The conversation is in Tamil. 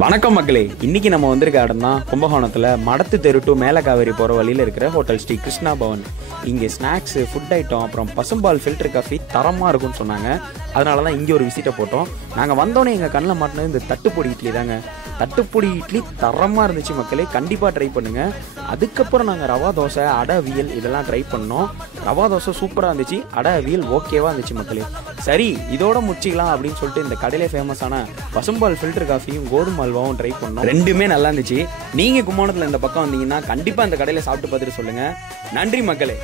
வணக்கம் மக்களே, இன்னைக்கு நம்ம வந்திருக்க இடம் தான் கும்பகோணத்தில் மடத்து தெரு டு மேலக்காவேரி போகிற வழியில் இருக்கிற ஹோட்டல் ஸ்ரீ கிருஷ்ணா பவன். இங்கே ஸ்நாக்ஸு, ஃபுட் ஐட்டம், அப்புறம் பசும்பால் ஃபில்டர் காஃபி தரமாக இருக்கும்னு சொன்னாங்க. அதனால தான் இங்கே ஒரு விசிட்டை போட்டோம். நாங்கள் வந்தோன்னே எங்கள் கண்ணில் மாட்டினது இந்த தட்டுப்பொடி இட்லி தாங்க. தட்டுப்பொடி இட்லி தரமாக இருந்துச்சு மக்களே, கண்டிப்பாக ட்ரை பண்ணுங்கள். அதுக்கப்புறம் நாங்கள் ரவா தோசை, அடை அவியல் இதெல்லாம் ட்ரை பண்ணோம். ரவா தோசை சூப்பராக இருந்துச்சு, அடை அவியல் ஓகேவாக இருந்துச்சு மக்களே. சரி, இதோட முடிச்சிக்கலாம் அப்படின்னு சொல்லிட்டு இந்த கடையிலே ஃபேமஸான பசும்பால் ஃபில்டர் காஃபியும் கோதுமை அல்வாவும் ட்ரை பண்ணோம். ரெண்டுமே நல்லா இருந்துச்சு. நீங்கள் கும்பகோணத்தில் இந்த பக்கம் வந்தீங்கன்னா கண்டிப்பாக இந்த கடையில் சாப்பிட்டு பார்த்துட்டு சொல்லுங்கள். நன்றி மக்களே.